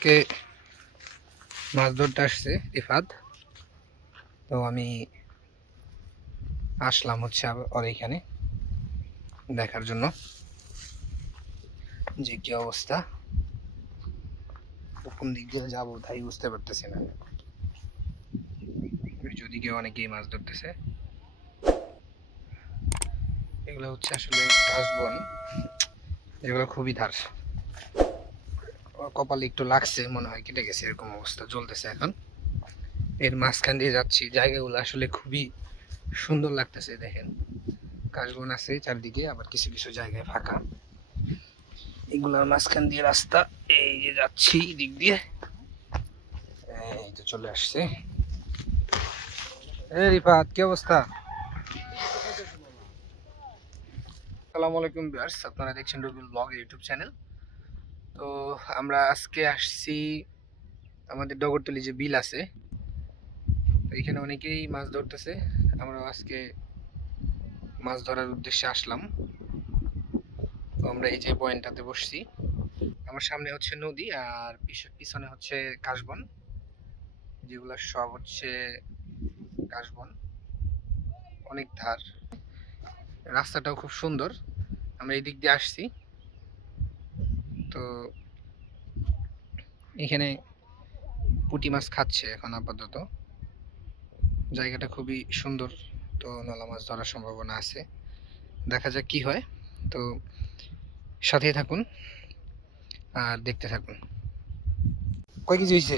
আজকে মাছ ধরতে আসছে রিফাত, তো আমি আসলাম হচ্ছে ওর এখানে দেখার জন্য যে কি অবস্থা। কোন দিক দিয়ে যাবো তাই বুঝতে পারতেছি না। যদি কেউ অনেকেই মাছ ধরতেছে, এগুলো হচ্ছে আসলে ঘাসবন, যেগুলো খুবই ধার। কপালে একটু লাগছে, মনে হয় কেটে গেছে, এরকম অবস্থা চলতেছে এখন। এর মাঝখান দিয়ে যাচ্ছি, জায়গাগুলো আসলে খুবই সুন্দর লাগতেছে। দেখেন ঘাসবন আছে চারদিকে, আবার কিছু কিছু জায়গায় ফাঁকা। এগুলোর মাঝখান দিয়ে রাস্তা, এই যে যাচ্ছি দিক দিয়ে, এই তো চলে আসছে। রিফাত, কি অবস্থা? আসসালামু আলাইকুম ভিউয়ার্স, আপনারা দেখছেন রবিউল ব্লগ ইউটিউব চ্যানেল। তো আমরা আজকে আসছি আমাদের ডগরতলি যে বিল আছে, এখানে অনেকেই মাছ ধরতেছে। আমরা আজকে মাছ ধরার উদ্দেশ্যে আসলাম। তো আমরা এই যে পয়েন্টটাতে বসছি, আমার সামনে হচ্ছে নদী আর পিছনে হচ্ছে কাশবন, যেগুলো সব হচ্ছে কাশবন, অনেক ধার। রাস্তাটাও খুব সুন্দর। আমরা এই দিক দিয়ে আসছি। তো এখানে পুঁটি মাছ খাচ্ছে এখন আপাতত। জায়গাটা খুবই সুন্দর, তো নলা মাছ ধরার সম্ভাবনা আছে। দেখা যাক কি হয়। তো সাথেই থাকুন আর দেখতে থাকুন। কয় কেজি হয়েছে?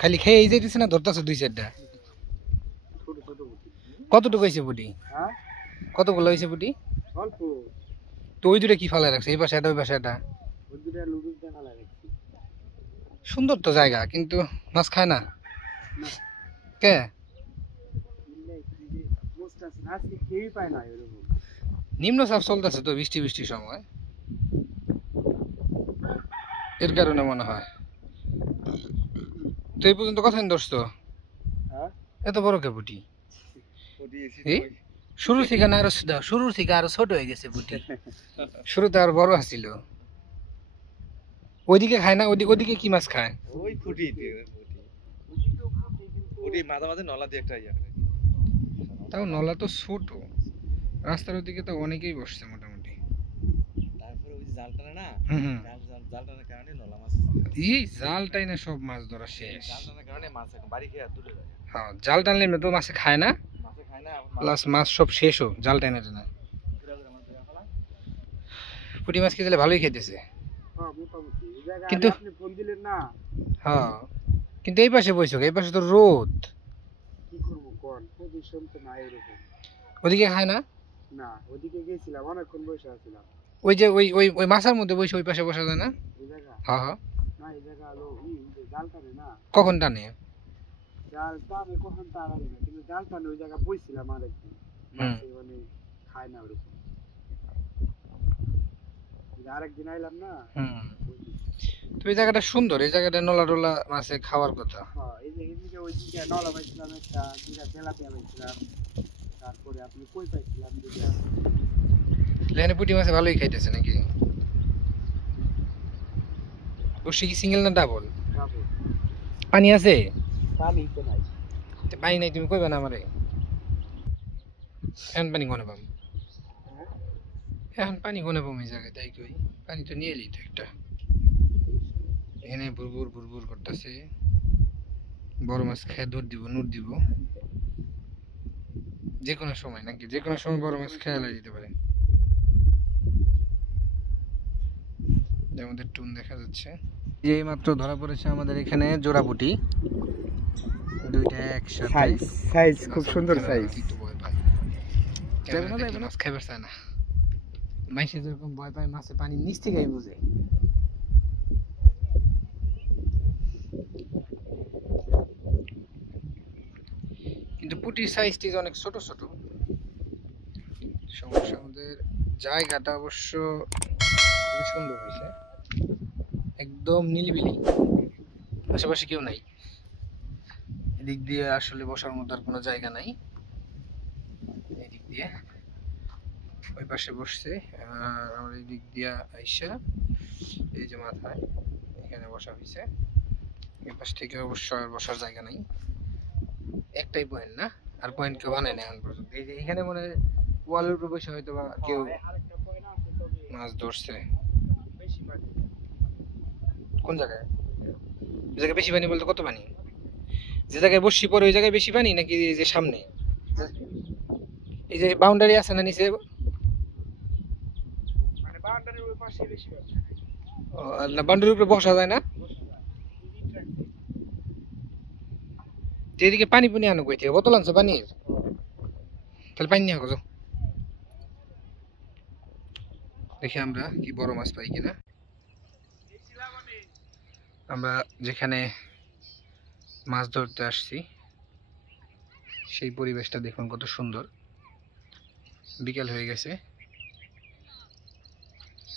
খালি খেয়ে এই যাইতেছে না, ধরতেছে দুই চারটা। কতটুকু হয়েছে পুটি? কতগুলো হয়েছে পুটি? তো ওই দুটো কি ফালা রাখছে? এই পাশে এটা, ওই পাশে এটা। সুন্দর তো জায়গা, কিন্তু মাছ খায় না কে? নিম্নচাপ চলতেছে তো, বৃষ্টি বৃষ্টির সময়, এর কারণে মনে হয়। তো এই পর্যন্ত কতদিন ধরছো? এত বড় কে বুটি? শুরু থেকে না, আরো শুরুর থেকে আরো ছোট হয়ে গেছে বুটি। শুরুতে আরো বড় আছিল। ওইদিকে খায় না? ওইদিকে কি মাছ খায়? ওই ফুটি মাঝে মাঝে নলা দিয়ে একটা তাও নলা তো ছোট, রাস্তার ওদিকে তো অনেকেই বসছে মোটামুটি। তারপরে ওই জাল টানে না, জাল টানার কারণে নলা মাছ, এই জাল টাইনে সব মাছ ধরা শেষ। জাল টানার কারণে মাছ এখন বাড়ি খেয়ে দূরে যায়। হ্যাঁ, জাল টানলে তো মাছে খায় না, মাছে খায় না, প্লাস মাছ সব শেষও জাল টাইনে না। পুঁটি মাছ খেতে ভালোই খেতেছে, কিন্তু হ্যাঁ, কিন্তু এই পাশে বইছো, এই পাশে তো রোদ। কি করবো কোন পজিশন তো নাই এরকম। ওদিকে খায় না? না, ওদিকে গেছিলাম, অনেকক্ষণ বসে আছিলাম। ওই যে ওই ওই ওই মাছের মধ্যে বসে ওই পাশে বসা যায় না? এই জায়গা হ্যাঁ হ্যাঁ। না, এই জায়গা হলো জাল টানে না। কখন টানে? জাল টানে কখন তাড়াই না, কিন্তু জাল টানে ওই জায়গা বইছিলাম আরেকদিন। মাছে মানে খায় না ওরকম। আরেকদিন আইলাম না। তো এই জায়গাটা সুন্দর, এই জায়গাটা নলা টলা মাছে খাওয়ার কথা। হ্যাঁ, এই যে এদিকে ওইদিকে নলা পাইছিলাম একটা, দুইটা তেলাপিয়া পাইছিলাম, তারপরে আপনি কই পাইছিলাম দুইটা। এখানে পুঁটি মাছে ভালোই খাইতেছে নাকি? বসে কি সিঙ্গেল না ডাবল? পানি আছে? পানি তো নাই। পানি নাই, তুমি কইবা না আমারে? এখন পানি কোনে পাম? এখন পানি কোনে পাম এই জায়গায়? তাই কই, পানি তো নিয়ে এলি তো একটা। এখানে বুরবুর বুরবুর করতেছে, বড় মাছ খেয়ে দৌড় দিব, নুট দিব যে কোনো সময়, নাকি যে কোনো সময় বড় মাছ খেয়াল দিতে পারে। আমাদের টুন দেখা যাচ্ছে, এই মাত্র ধরা পড়েছে আমাদের এখানে জোড়া পুঁটি, দুইটা একসাথে। সাইজ খুব সুন্দর সাইজ। একটু ভয় পায়, মাছ খাইবার চায় না। মাইসে যেরকম ভয় পায়, মাছে পানির নিচ থেকেই বুঝে। কিন্তু পুঁটির সাইজটি অনেক ছোট ছোট। সমস্যা আমাদের জায়গাটা অবশ্য খুবই সুন্দর হয়েছে, একদম নিলিবিলি, আশেপাশে কেউ নাই। এদিক দিয়ে আসলে বসার মতো আর কোনো জায়গা নাই। এদিক দিয়ে ওই পাশে বসছে, আর আমরা এই দিক দিয়া আইসা এই যে মাথায় এখানে বসা হয়েছে। এই পাশ থেকে অবশ্য আর বসার জায়গা নাই, একটাই পয়েন্ট না, আর পয়েন্ট কেউ বানায় না এখন পর্যন্ত। এই যে এখানে মনে হয় ওয়ালের উপর বসে হয়তো বা কেউ আরেকটা পয়েন্ট আছে, তবে মাছ ধরছে। বেশি পানি। কোন জায়গায়? ওই জায়গায় বেশি পানি বলতে কত পানি? যে জায়গায় বসি পরে ওই জায়গায় বেশি পানি, নাকি এই যে সামনে এই যে বাউন্ডারি আছে না নিচে? মানে বাউন্ডারির ওই পাশে বেশি পানি। আর না বাউন্ডারির উপরে বসা যায় না? তো এদিকে পানি পুনি আনো কই থেকে? বোতল আনছো পানির? তাহলে পানি নিয়ে আসো। দেখি আমরা কি বড় মাছ পাই কিনা। আমরা যেখানে মাছ ধরতে আসছি সেই পরিবেশটা দেখুন কত সুন্দর। বিকেল হয়ে গেছে,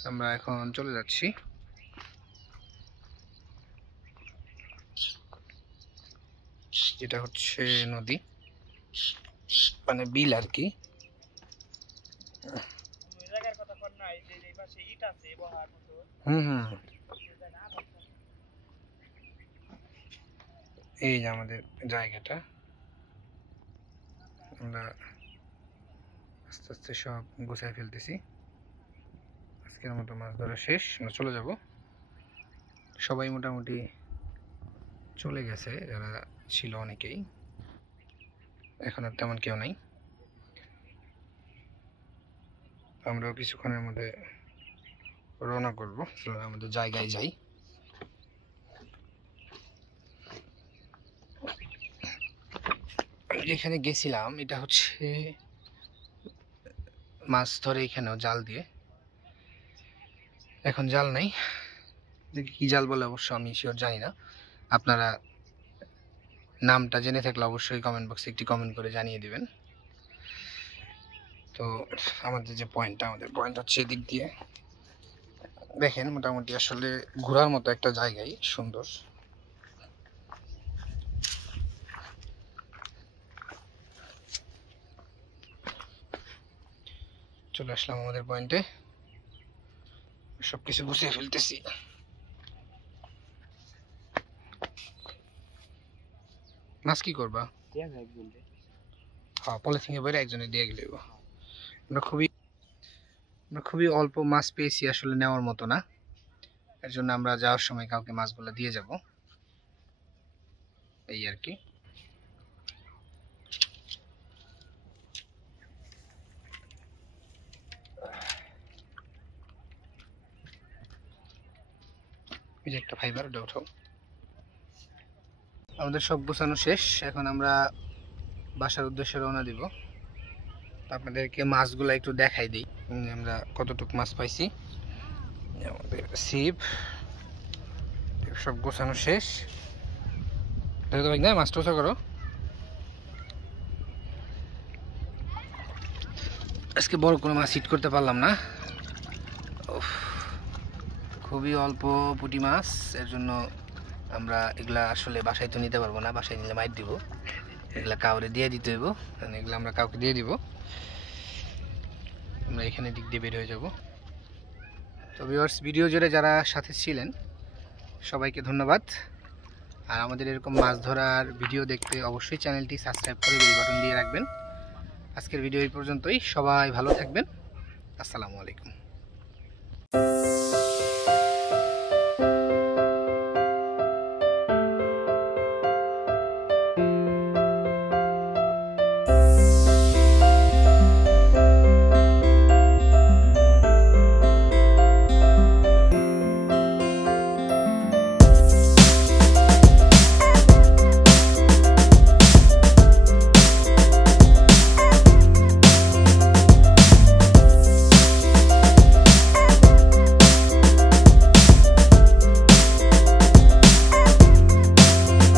আমরা এখন চলে যাচ্ছি। এটা হচ্ছে নদী, মানে বিল আর কি। ওই জায়গার কথা কর না, এই যে এই পাশে ইট আছে বহার মতো। এই যে আমাদের জায়গাটা, আমরা আস্তে আস্তে সব গুছাই ফেলতেছি। আজকের মতো মাছ ধরা শেষ, আমরা চলে যাব। সবাই মোটামুটি চলে গেছে, যারা ছিল অনেকেই, এখন আর তেমন কেউ নাই। আমরাও কিছুক্ষণের মধ্যে রওনা করবো, আমাদের জায়গায় যাই। যেখানে গেছিলাম এটা হচ্ছে মাছ ধরে এখানেও জাল দিয়ে, এখন জাল নাই। কি জাল বলে অবশ্য আমি শিওর জানি না, আপনারা নামটা জেনে থাকলে অবশ্যই কমেন্ট বক্সে একটি কমেন্ট করে জানিয়ে দিবেন। তো আমাদের যে পয়েন্টটা, আমাদের পয়েন্ট হচ্ছে এদিক দিয়ে, দেখেন মোটামুটি আসলে ঘোরার মতো একটা জায়গায়, সুন্দর। চলে আসলাম আমাদের পয়েন্টে, সবকিছু গুছিয়ে ফেলতেছি। মাছ কি করবা? হ্যাঁ, পলিথিনে ভরে একজনে দিয়ে গেলে। আমরা খুবই অল্প মাছ পেয়েছি, আসলে নেওয়ার মতো না। এর জন্য আমরা যাওয়ার সময় কাউকে মাছগুলো দিয়ে যাব, এই আর কি। এই যে একটা ফাইবার, ওটা উঠাও। আমাদের সব গোছানো শেষ, এখন আমরা বাসার উদ্দেশ্যে রওনা দিব। আপনাদেরকে মাছগুলো একটু দেখাই দিই, আমরা কতটুকু মাছ পাইছি। আমাদের ছিপ সব গোছানো শেষ। দেখো তো ভাই, না মাছ টোসা করো। আজকে বড় কোনো মাছ হিট করতে পারলাম না, খুবই অল্প পুঁটি মাছ। এর জন্য আমরা এগুলা আসলে বাসায় তো নিতে পারবো না, বাসায় নিলে মাইর দিব। এগুলা কাউরে দিয়ে দিতে হইব, এগুলো আমরা কাউকে দিয়ে দিব। আমরা এখানে দিক দিয়ে বের হয়ে যাব। তো ভিউয়ার্স, ভিডিও জুড়ে যারা সাথে ছিলেন সবাইকে ধন্যবাদ। আর আমাদের এরকম মাছ ধরার ভিডিও দেখতে অবশ্যই চ্যানেলটি সাবস্ক্রাইব করে বেল বাটন দিয়ে রাখবেন। আজকের ভিডিও এই পর্যন্তই, সবাই ভালো থাকবেন। আসসালামু আলাইকুম।